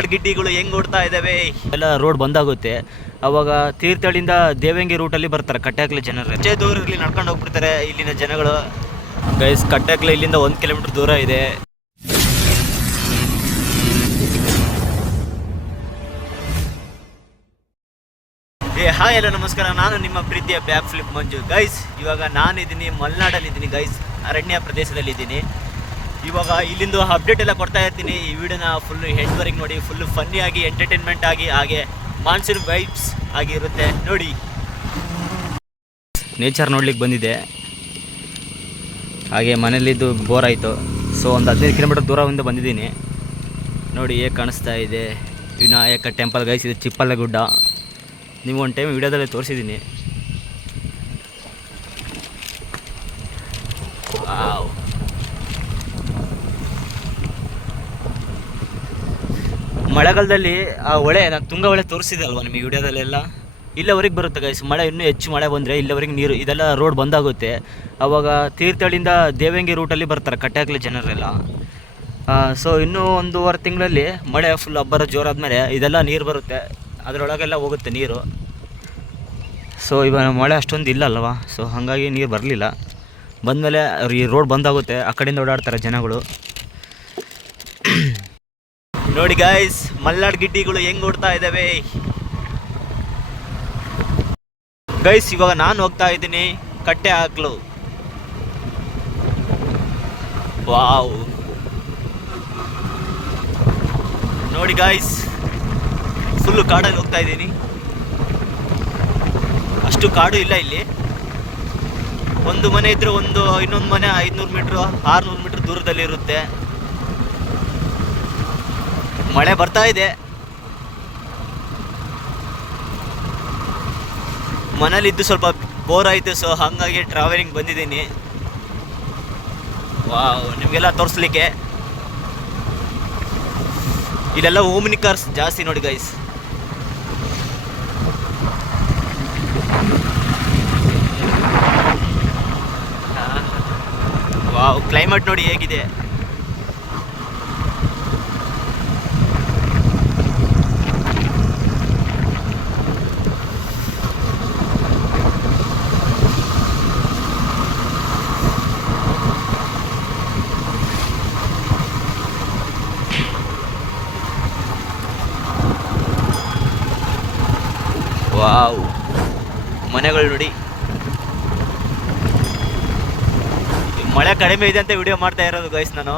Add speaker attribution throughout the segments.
Speaker 1: ಮಲ್ನಾಡ್ ಗಿಡ್ಡಿಗಳು ಹೆಂಗ್ ಓಡ್ತಾ ಇದಾವೆ? ಎಲ್ಲ ರೋಡ್ ಬಂದಾಗುತ್ತೆ ಅವಾಗ ತೀರ್ಥಹಳ್ಳಿಯಿಂದ ದೇವಂಗಿ ರೂಟಲ್ಲಿ ಬರ್ತಾರೆ ಕಟ್ಟಾಕ್ಲೆ ಜನರು. ಹೆಚ್ಚೆ ದೂರ ಇರಲಿ ನಡ್ಕೊಂಡು ಹೋಗ್ಬಿಡ್ತಾರೆ ಇಲ್ಲಿನ ಜನಗಳು. ಗೈಸ್ ಕಟ್ಟಾಕ್ಲೆ ಇಲ್ಲಿಂದ ಒಂದ್ ಕಿಲೋಮೀಟರ್ ದೂರ ಇದೆ. ಏ ಹಾಯ್ ಎಲ್ಲ ನಮಸ್ಕಾರ. ನಾನು ನಿಮ್ಮ ಪ್ರೀತಿಯ ಬ್ಯಾಕ್ ಫ್ಲಿಪ್ ಮಂಜು. ಗೈಸ್ ಇವಾಗ ನಾನಿದ್ದೀನಿ ಮಲೆನಾಡಲ್ಲಿದ್ದೀನಿ. ಗೈಸ್ ಅರಣ್ಯ ಪ್ರದೇಶದಲ್ಲಿದ್ದೀನಿ. ಇವಾಗ ಇಲ್ಲಿಂದ ಅಪ್ಡೇಟ್ ಎಲ್ಲ ಕೊಡ್ತಾ ಇರ್ತೀನಿ. ಈ ವಿಡಿಯೋನ ಫುಲ್ ಹೆಂಡ್ವರೆಗೆ ನೋಡಿ ಫುಲ್ ಫನ್ನಿ ಆಗಿ ಎಂಟರ್ಟೈನ್ಮೆಂಟ್ ಆಗಿ, ಹಾಗೆ ಮಾನ್ಸೂನ್ ವೈಬ್ಸ್ ಆಗಿರುತ್ತೆ ನೋಡಿ. ನೇಚರ್ ನೋಡ್ಲಿಕ್ಕೆ ಬಂದಿದೆ ಹಾಗೆ ಮನೇಲಿದ್ದು ಬೋರ್ ಆಯಿತು. ಸೊ ಒಂದು ಹದಿನೈದು ಕಿಲೋಮೀಟರ್ ದೂರದಿಂದ ಬಂದಿದ್ದೀನಿ. ನೋಡಿ, ಹೇಗೆ ಕಾಣಿಸ್ತಾ ಇದೆ. ವಿನಾಯಕ ಟೆಂಪಲ್ ಗೈಸ್ ಇದು ಚಿಪ್ಪಲ್ಲ ಗುಡ್ಡ ನೀವು ಒಂದು ಟೈಮ್ ವಿಡಿಯೋದಲ್ಲಿ ತೋರಿಸಿದ್ದೀನಿ ವಾವ್. ಮಳೆಗಾಲದಲ್ಲಿ ಆ ಹೊಳೆ, ನಾನು ತುಂಗ ಹೊಳೆ ತೋರಿಸಿದೆ ಅಲ್ವಾ ನಿಮಗೆ ವಿಡಿಯೋದಲ್ಲೆಲ್ಲ? ಇಲ್ಲವರೆಗೆ ಬರುತ್ತೆ ಗೈಸ್ ಮಳೆ ಇನ್ನೂ ಹೆಚ್ಚು ಮಳೆ ಬಂದರೆ ಇಲ್ಲವರೆಗೆ ನೀರು, ಇದೆಲ್ಲ ರೋಡ್ ಬಂದಾಗುತ್ತೆ. ಅವಾಗ ತೀರ್ಥಹಳ್ಳಿಯಿಂದ ದೇವಂಗಿ ರೂಟಲ್ಲಿ ಬರ್ತಾರೆ ಕಟ್ಟಾಕ್ಲೆ ಜನರೆಲ್ಲ. ಸೊ ಇನ್ನೂ ಒಂದೂವರೆ ತಿಂಗಳಲ್ಲಿ ಮಳೆ ಫುಲ್ ಅಬ್ಬರ ಜೋರಾದ್ಮೇಲೆ ಇದೆಲ್ಲ ನೀರು ಬರುತ್ತೆ, ಅದರೊಳಗೆಲ್ಲ ಹೋಗುತ್ತೆ ನೀರು. ಸೊ ಇವಾಗ ಮಳೆ ಅಷ್ಟೊಂದು ಇಲ್ಲ ಅಲ್ವಾ ಸೊ ಹಾಗಾಗಿ ನೀರು ಬರಲಿಲ್ಲ. ಬಂದಮೇಲೆ ಈ ರೋಡ್ ಬಂದಾಗುತ್ತೆ, ಆ ಕಡೆಯಿಂದ ಓಡಾಡ್ತಾರೆ ಜನಗಳು. ನೋಡಿ ಗಾಯ್ಸ್ ಮಲ್ನಾಡ್ ಗಿಡ್ಡಿಗಳು ಹೆಂಗ್ ಓಡ್ತಾ ಇದ್ದಾವೆ ಗೈಸ್ ಇವಾಗ ನಾನು ಹೋಗ್ತಾ ಇದ್ದೀನಿ, ಕಟ್ಟೆ ಹಾಕ್ಲು. ವಾವ್ ನೋಡಿ ಗಾಯ್ಸ್ ಫುಲ್ಲು ಕಾಡಲ್ಲಿ ಹೋಗ್ತಾ ಇದ್ದೀನಿ. ಅಷ್ಟು ಕಾಡು ಇಲ್ಲ ಇಲ್ಲಿ. ಒಂದು ಮನೆ ಇದ್ರೆ ಒಂದು ಇನ್ನೊಂದು ಮನೆ ಐದುನೂರು ಮೀಟ್ರು ಆರುನೂರು ಮೀಟ್ರ್ ದೂರದಲ್ಲಿ ಇರುತ್ತೆ ಮಳೆ ಬರ್ತಾ ಇದೆ. ಮನೇಲಿದ್ದು ಸ್ವಲ್ಪ ಬೋರ್ ಆಯಿತು ಸೊ ಹಾಗಾಗಿ ಟ್ರಾವೆಲಿಂಗ್ ಬಂದಿದ್ದೀನಿ. ವಾವ್ ನಿಮಗೆಲ್ಲ ತೋರಿಸ್ಲಿಕ್ಕೆ. ಇಲ್ಲೆಲ್ಲ ಓಮಿನಿ ಕಾರ್ಸ್ ಜಾಸ್ತಿ ನೋಡಿ ಗೈಸ್ ವಾವ್ ಕ್ಲೈಮೇಟ್ ನೋಡಿ ಹೇಗಿದೆ ವಾವ್ ಮನೆಗಳು ನೋಡಿ. ಮಳೆ ಕಡಿಮೆ ಇದೆ ಅಂತ ವಿಡಿಯೋ ಮಾಡ್ತಾ ಇರೋದು ಗೈಸ್ ನಾನು.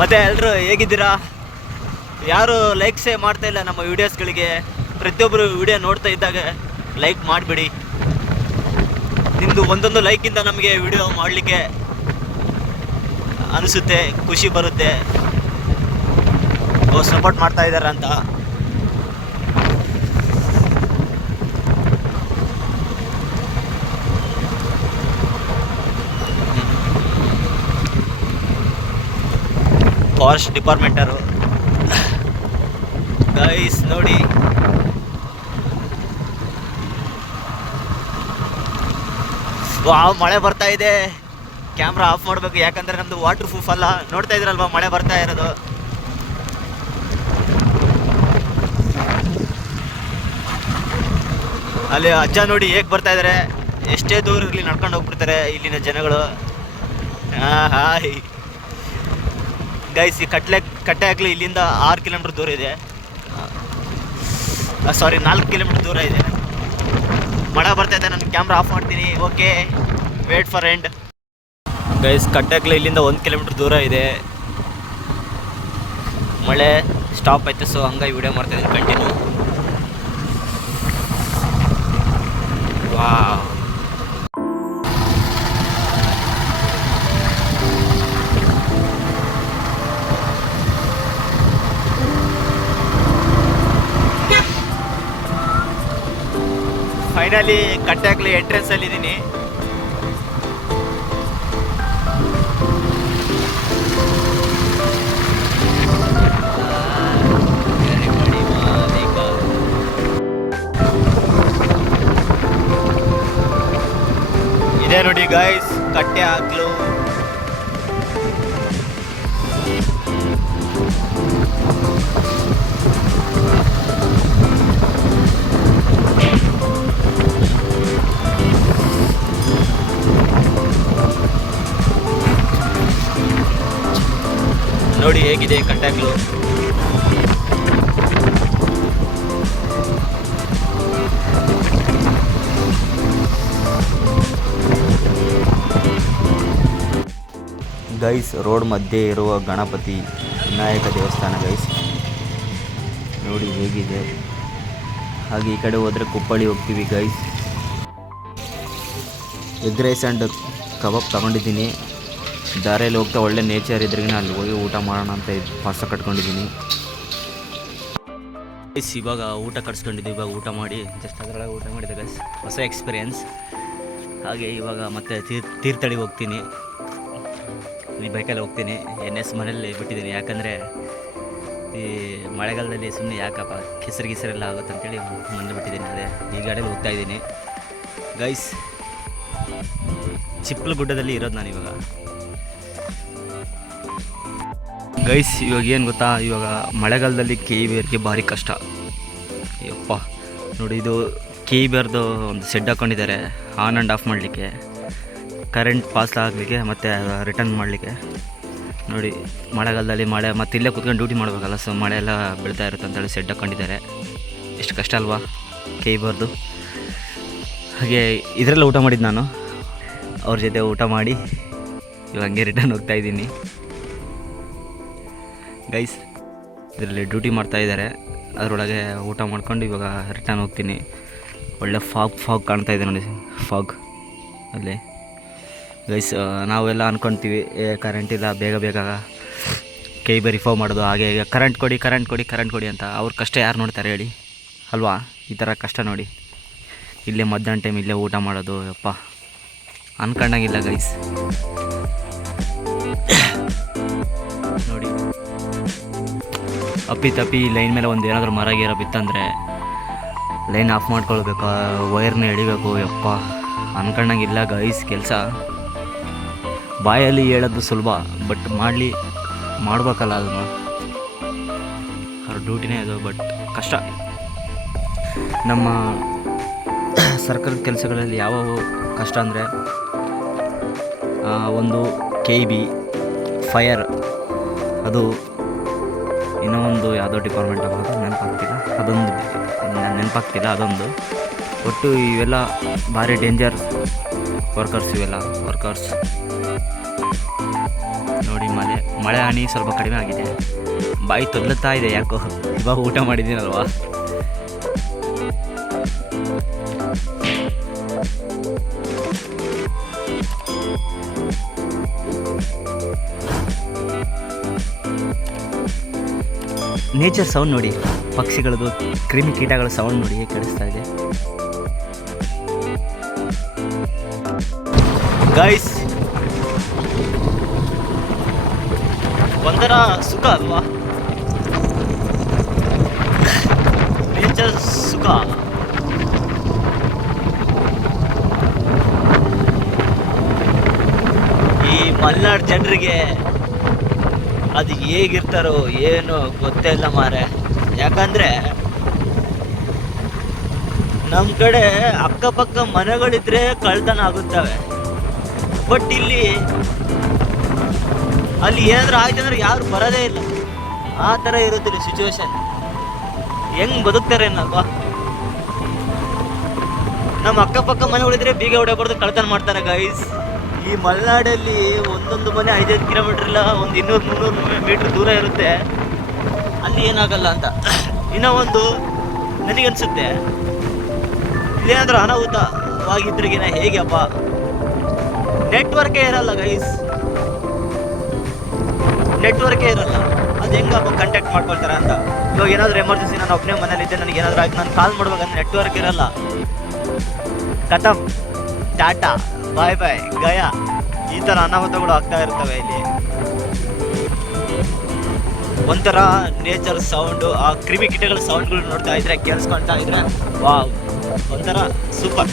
Speaker 1: ಮತ್ತೆ ಎಲ್ಲರೂ ಹೇಗಿದ್ದೀರಾ? ಯಾರು ಲೈಕ್ಸೇ ಮಾಡ್ತಾ ಇಲ್ಲ ನಮ್ಮ ವಿಡಿಯೋಸ್ಗಳಿಗೆ ಪ್ರತಿಯೊಬ್ಬರು ವಿಡಿಯೋ ನೋಡ್ತಾ ಇದ್ದಾಗ ಲೈಕ್ ಮಾಡಿಬಿಡಿ. ನಿಮ್ದು ಒಂದೊಂದು ಲೈಕಿಂದ ನಮಗೆ ವಿಡಿಯೋ ಮಾಡಲಿಕ್ಕೆ ಅನಿಸುತ್ತೆ, ಖುಷಿ ಬರುತ್ತೆ. ಸಪೋರ್ಟ್ ಮಾಡ್ತಾ ಇದ್ದಾರೆ ಅಂತ. ಫಾರೆಸ್ಟ್ ಡಿಪಾರ್ಟ್ಮೆಂಟರು ಗೈಸ್ ನೋಡಿ. ವಾವ್ ಮಳೆ ಬರ್ತಾ ಇದೆ. ಕ್ಯಾಮ್ರಾ ಆಫ್ ಮಾಡಬೇಕು, ಯಾಕಂದ್ರೆ ನಮ್ದು ವಾಟರ್ ಪ್ರೂಫ್ ಅಲ್ಲ. ನೋಡ್ತಾ ಇದ್ರಲ್ವಾ ಮಳೆ ಬರ್ತಾ ಇರೋದು. ಅಲ್ಲಿ ಅಜ್ಜ ನೋಡಿ ಹೇಗೆ ಬರ್ತಾ ಇದಾರೆ. ಎಷ್ಟೇ ದೂರ ಇರಲಿ ನಡ್ಕೊಂಡು ಹೋಗ್ಬಿಡ್ತಾರೆ ಇಲ್ಲಿನ ಜನಗಳು. ಹಾಯ್. ಗೈಸ್ ಈ ಕಟ್ಲೆ, ಕಟ್ಟೆ ಹಾಕ್ಲಿ, ಇಲ್ಲಿಂದ ಆರು ಕಿಲೋಮೀಟ್ರ್ ದೂರ ಇದೆ. ಸಾರಿ ನಾಲ್ಕು ಕಿಲೋಮೀಟ್ರ್ ದೂರ ಇದೆ. ಮಳೆ ಬರ್ತಾ ಇದೆ, ನಾನು ಕ್ಯಾಮ್ರಾ ಆಫ್ ಮಾಡ್ತೀನಿ. Okay wait for end guys ಕಟ್ಟಕ್ಲೆ ಇಲ್ಲಿಂದ ಒಂದು ಕಿಲೋಮೀಟ್ರ್ ದೂರ ಇದೆ. ಮಳೆ ಸ್ಟಾಪ್ ಆಯ್ತು ಸೊ ಈ ವಿಡಿಯೋ ಮಾಡ್ತಾ ಇದ್ದೀನಿ ಕಂಟಿನ್ಯೂ ವಾ ಫೈನಲಿ ಕಟ್ಟಾಕ್ಲಿ ಎಂಟ್ರೆನ್ಸ್ ಅಲ್ಲಿ ಇದ್ದೀನಿ ಇದೆ ನೋಡಿ ಗಾಯ್ಸ್ ಕಟ್ಟೆ ಹಾಕ್ಲು ನೋಡಿ ಹೇಗಿದೆ ಕಟ್ಟೆ ಹಾಕ್ಲು ಗೈಸ್, ರೋಡ್ ಮಧ್ಯೆ ಇರುವ ಗಣಪತಿ ವಿನಾಯಕ ದೇವಸ್ಥಾನ ಗೈಸ್. ನೋಡಿ ಹೇಗಿದೆ. ಹಾಗೆ ಈ ಕಡೆ ಹೋದರೆ ಕುಪ್ಪಳ್ಳಿ ಹೋಗ್ತೀವಿ ಗೈಸ್. ಎಗ್ ರೈಸ್ ಆ್ಯಂಡ್ ಕಬಾಬ್ ತಗೊಂಡಿದ್ದೀನಿ. ದಾರಿಯಲ್ಲಿ ಹೋಗ್ತಾ ಒಳ್ಳೆ ನೇಚರ್ ಇದ್ರಿಗಿನ ಅಲ್ಲಿ ಹೋಗಿ ಊಟ ಮಾಡೋಣ ಅಂತ ಪಾಸ ಕಟ್ಕೊಂಡಿದ್ದೀನಿ. ಗೈಸ್, ಇವಾಗ ಊಟ ಕಟ್ಸ್ಕೊಂಡಿದ್ದೀವಿ. ಇವಾಗ ಊಟ ಮಾಡಿ ಜಸ್ಟ್ ಅದರೊಳಗೆ ಊಟ ಮಾಡಿದೆ ಗೈಸ್. ಹೊಸ ಎಕ್ಸ್ಪೀರಿಯನ್ಸ್ ಹಾಗೆ ಇವಾಗ ಮತ್ತೆ ತೀರ್ ತೀರ್ಥಳಿಗೆ ಹೋಗ್ತೀನಿ. ಈ ಬೈಕಲ್ಲಿ ಹೋಗ್ತೀನಿ. ಎನ್ ಎಸ್ ಮನೇಲಿ ಬಿಟ್ಟಿದ್ದೀನಿ. ಯಾಕಂದರೆ ಈ ಮಳೆಗಾಲದಲ್ಲಿ ಸುಮ್ಮನೆ ಯಾಕಪ್ಪ ಕೆಸರು ಗಿಸರೆಲ್ಲ ಆಗುತ್ತೆ ಅಂತೇಳಿ ಮನೇಲಿ ಬಿಟ್ಟಿದ್ದೀನಿ. ಅದೇ ಈ ಗಾಡಿಯಲ್ಲಿ ಹೋಗ್ತಾ ಇದ್ದೀನಿ. ಗೈಸ್ ಚಿಪ್ಪಲು ಗುಡ್ಡದಲ್ಲಿ ಇರೋದು ನಾನು ಇವಾಗ. ಗೈಸ್ ಇವಾಗ ಏನು ಗೊತ್ತಾ? ಇವಾಗ ಮಳೆಗಾಲದಲ್ಲಿ ಕೆ ಇ ಬೇರ್ಗೆ ಭಾರಿ ಕಷ್ಟ. ಯಪ್ಪ. ನೋಡಿ, ಇದು ಕೆ ಬೇರ್ದು ಒಂದು ಸೆಡ್ ಹಾಕ್ಕೊಂಡಿದ್ದಾರೆ ಆನ್ ಆ್ಯಂಡ್ ಆಫ್ ಮಾಡಲಿಕ್ಕೆ. ಕರೆಂಟ್ ಪಾಸ್ ಆಗಲಿಕ್ಕೆ ಮತ್ತು ರಿಟರ್ನ್ ಮಾಡಲಿಕ್ಕೆ. ನೋಡಿ, ಮಳೆಗಾಲದಲ್ಲಿ ಮಳೆ, ಮತ್ತೆ ಇಲ್ಲೇ ಕುತ್ಕೊಂಡು ಡ್ಯೂಟಿ ಮಾಡಬೇಕಲ್ಲ ಸೊ ಮಳೆ ಎಲ್ಲ ಬೀಳ್ತಾ ಇರುತ್ತೆ ಅಂತೇಳಿ ಸೆಡ್ ಹಾಕ್ಕೊಂಡಿದ್ದಾರೆ ಎಷ್ಟು ಕಷ್ಟ ಅಲ್ವಾ ಕೈ ಬರ್ದು. ಹಾಗೆ ಇದರಲ್ಲ ಊಟ ಮಾಡಿದ್ದು ನಾನು. ಅವ್ರ ಜೊತೆ ಊಟ ಮಾಡಿ, ಇವಾಗ ಹಂಗೆ ರಿಟರ್ನ್ ಹೋಗ್ತಾ ಇದ್ದೀನಿ. ಗೈಸ್ ಇದರಲ್ಲಿ ಡ್ಯೂಟಿ ಮಾಡ್ತಾ ಇದ್ದಾರೆ. ಅದರೊಳಗೆ ಊಟ ಮಾಡ್ಕೊಂಡು ಇವಾಗ ರಿಟರ್ನ್ ಹೋಗ್ತೀನಿ. ಒಳ್ಳೆ ಫಾಗ್ ಫಾಗ್ ಕಾಣ್ತಾ ಇದೆ ನೋಡಿ ಫಾಗ್ ಅಲ್ಲಿ. ಗೈಸ್ ನಾವೆಲ್ಲ ಅಂದ್ಕೊತೀವಿ ಏ ಕರೆಂಟ್ ಇಲ್ಲ, ಬೇಗ ಬೇಗ ಕೈ ಬರಿ ಫೋ ಮಾಡೋದು, ಹಾಗೆ ಈಗ ಕರೆಂಟ್ ಕೊಡಿ ಕರೆಂಟ್ ಕೊಡಿ ಕರೆಂಟ್ ಕೊಡಿ ಅಂತ ಅವ್ರ ಕಷ್ಟ ಯಾರು ನೋಡ್ತಾರೆ ಹೇಳಿ? ಅಲ್ವಾ? ಈ ಥರ ಕಷ್ಟ ನೋಡಿ. ಇಲ್ಲೇ ಮಧ್ಯಾಹ್ನ ಟೈಮ್ ಇಲ್ಲೇ ಊಟ ಮಾಡೋದು, ಯಪ್ಪ. ಅನ್ಕೊಂಡಂಗಿಲ್ಲ ಗೈಸ್ ನೋಡಿ. ಅಪ್ಪಿ ತಪ್ಪಿ ಲೈನ್ ಮೇಲೆ ಒಂದು ಏನಾದರೂ ಮರ, ಗೀರ ಬಿತ್ತಂದರೆ ಲೈನ್ ಆಫ್ ಮಾಡ್ಕೊಳ್ಬೇಕು ವೈರ್ನ ಎಳಿಬೇಕು, ಯಪ್ಪ. ಅನ್ಕೊಂಡಂಗಿಲ್ಲ ಗೈಸ್ ಕೆಲಸ. ಬಾಯಲ್ಲಿ ಹೇಳೋದು ಸುಲಭ ಬಟ್ ಮಾಡಲಿ, ಮಾಡ್ಬೇಕಲ್ಲ ಅದನ್ನು. ಅವ್ರ ಡ್ಯೂಟಿನೇ ಅದು ಬಟ್ ಕಷ್ಟ. ನಮ್ಮ ಸರ್ಕಾರದ ಕೆಲಸಗಳಲ್ಲಿ ಯಾವ ಕಷ್ಟ ಅಂದರೆ ಒಂದು ಕೆ ಬಿ ಫೈರ್ ಅದು ಇನ್ನೂ ಒಂದು ಯಾವುದೋ ಡಿಪಾರ್ಟ್ಮೆಂಟ್ ಆಗೋದು ನೆನಪಾಗ್ತಿಲ್ಲ. ಅದೊಂದು ನೆನಪಾಗ್ತಿಲ್ಲ ಅದೊಂದು. ಒಟ್ಟು ಇವೆಲ್ಲ ಭಾರಿ ಡೇಂಜರ್ ವರ್ಕರ್ಸ್ ಇವೆಲ್ಲ ವರ್ಕರ್ಸ್ ನೋಡಿ ಮಳೆ ಮಳೆ ಹಾನಿ ಸ್ವಲ್ಪ ಕಡಿಮೆ ಆಗಿದೆ. ಬಾಯಿ ತೊಲ್ಲುತ್ತಾ ಇದೆ ಯಾಕೋ? ಇವಾಗ ಊಟ ಮಾಡಿದ್ದೀನಲ್ವಾ? ನೇಚರ್ ಸೌಂಡ್ ನೋಡಿ, ಪಕ್ಷಿಗಳದ್ದು, ಕ್ರಿಮಿ ಕೀಟಗಳ ಸೌಂಡ್ ನೋಡಿ ಕೇಳಿಸ್ತಾ ಇದೆ. ಗೈಸ್ ಒಂಥರ ಸುಖ ಅಲ್ವಾ? ನೇಚರ್ ಸುಖ ಈ ಮಲೆನಾಡು ಜನರಿಗೆ ಅದು ಹೇಗಿರ್ತಾರೋ ಏನು ಗೊತ್ತೇ ಇಲ್ಲ ಮಾರೆ ಯಾಕಂದ್ರೆ ನಮ್ಮ ಕಡೆ ಅಕ್ಕಪಕ್ಕ ಮನೆಗಳಿದ್ರೆ ಕಳ್ತನ ಆಗುತ್ತವೆ. ಬಟ್ ಇಲ್ಲಿ ಅಲ್ಲಿ ಏನಾದ್ರೂ ಆಯ್ತು ಅಂದ್ರೆ ಯಾರು ಬರೋದೇ ಇಲ್ಲ. ಆ ಥರ ಇರುತ್ತೆ ಸಿಚುವೇಶನ್ ಹೆಂಗ್ ಬದುಕ್ತಾರೆ ಏನಲ್ವಾ ನಮ್ಮ ಅಕ್ಕಪಕ್ಕ ಮನೆಗಳಿದ್ರೆ ಬೀಗ ಹೊಡೆಯಬಾರ್ದು ಕಳ್ತನ ಮಾಡ್ತಾರೆ ಗೈಸ್ ಈ ಮಲೆನಾಡಲ್ಲಿ ಒಂದೊಂದು ಮನೆ ಐದೈದು ಕಿಲೋಮೀಟರ್ ಇಲ್ಲ, ಒಂದು ಇನ್ನೂರು ಮುನ್ನೂರು ಮೀಟ್ರ್ ದೂರ ಇರುತ್ತೆ. ಅಲ್ಲಿ ಏನಾಗಲ್ಲ ಅಂತ. ಇನ್ನೂ ಒಂದು ನನಗನ್ಸುತ್ತೆ. ಇಲ್ಲೇನಾದ್ರೂ ಹೇಗೆ ಅಪ್ಪ? ನೆಟ್ವರ್ಕೇ ಇರಲ್ಲ ಗೈಸ್ ನೆಟ್ವರ್ಕೇ ಇರಲ್ಲ ಅದು ಹೆಂಗಪ್ಪ ಕಾಂಟ್ಯಾಕ್ಟ್ ಮಾಡ್ಕೊಳ್ತಾರೆ ಅಂತ? ಇವಾಗ ಏನಾದರೂ ಎಮರ್ಜೆನ್ಸಿ ನಾನು ಒಬ್ಬನೇ ಮನೇಲಿದ್ದೆ ನನಗೆ ಏನಾದರೂ ಆಗಿ ನಾನು ಕಾಲ್ ಮಾಡ್ಬೇಕಂದ್ರೆ ನೆಟ್ವರ್ಕ್ ಇರಲ್ಲ. ಕಥಮ್ ಟಾಟಾ, ಬಾಯ್ ಬಾಯ್, ಗಯಾ, ಈ ಥರ ಅನಾಹುತಗಳು ಆಗ್ತಾ ಇರ್ತವೆ ಇಲ್ಲಿ. ಒಂಥರ ನೇಚರ್ ಸೌಂಡು ಆ ಕ್ರಿಮಿಕೀಟಗಳ ಸೌಂಡ್ಗಳು ನೋಡ್ತಾ ಇದ್ರೆ, ಕೇಳಿಸ್ಕೊಳ್ತಾ ಇದ್ರೆ ವಾ ಒಂಥರ ಸೂಪರ್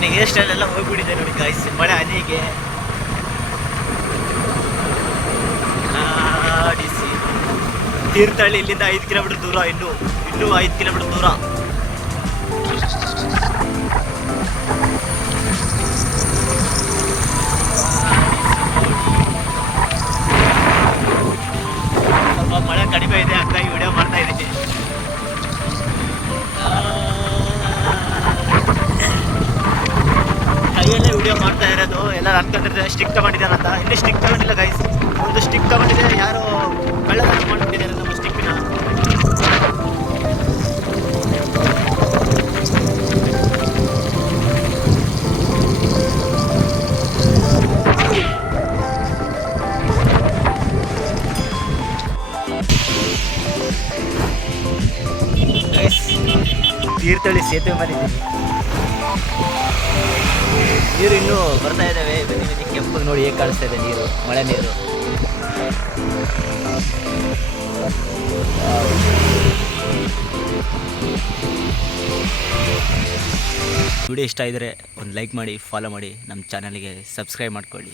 Speaker 1: ನನ್ನ ಹೇರ್ ಸ್ಟೈಲ್ ಎಲ್ಲ ಹೋಗ್ಬಿಟ್ಟಿದ್ದೆ ನೋಡಿ ಗಾಯ್ಸ್ ಮಳೆ ಆಡಿಸಿ ತೀರ್ಥಹಳ್ಳಿ ಇಲ್ಲಿಂದ ಐದು ಕಿಲೋಮೀಟರ್ ದೂರ, ಇನ್ನು ಇನ್ನು ಐದು ಕಿಲೋಮೀಟರ್ ದೂರ. ಮಳೆ ಕಡಿಮೆ ಇದೆ, ಹಾಗಾಗಿ ವಿಡಿಯೋ ಮಾಡ್ತಾ ಇದ್ದೀನಿ. ಅನ್ಕೊಂಡಿರ್ತಾರೆ ಸ್ಟಿಕ್ ತಗೊಂಡಿದ್ದಾರೆ ಅಂತ. ಇಲ್ಲಿ ಸ್ಟಿಕ್ ತಗೊಂಡಿಲ್ಲ ಗೈಸ್ ಒಂದು ಸ್ಟಿಕ್ ತಗೊಂಡಿದ್ದಾರೆ ಯಾರೋ ಕಳ್ಳತನ ಮಾಡಿಬಿಟ್ಟಿದ್ದಾರೆ ನಮ್ಮ ಸ್ಟಿಕ್ನ ಗೈಸ್ ತೀರ್ಥಹಳ್ಳಿ ಸೇತುವೆ ಮೇಲೆ ಇದ್ದೀನಿ. ನೀರು ಇನ್ನೂ ಬರ್ತಾ ಇದ್ದಾವೆ. ಬನ್ನಿ ಬನ್ನಿ, ಕೆಂಪಗೆ ನೋಡಿ ಹೇಗೆ ಕಾಣಿಸ್ತಾ ಇದೆ ನೀರು, ಮಳೆ ನೀರು. ವಿಡಿಯೋ ಇಷ್ಟ ಇದ್ದರೆ ಒಂದು ಲೈಕ್ ಮಾಡಿ ಫಾಲೋ ಮಾಡಿ, ನಮ್ಮ ಚಾನಲ್ಗೆ ಸಬ್ಸ್ಕ್ರೈಬ್ ಮಾಡ್ಕೊಳ್ಳಿ.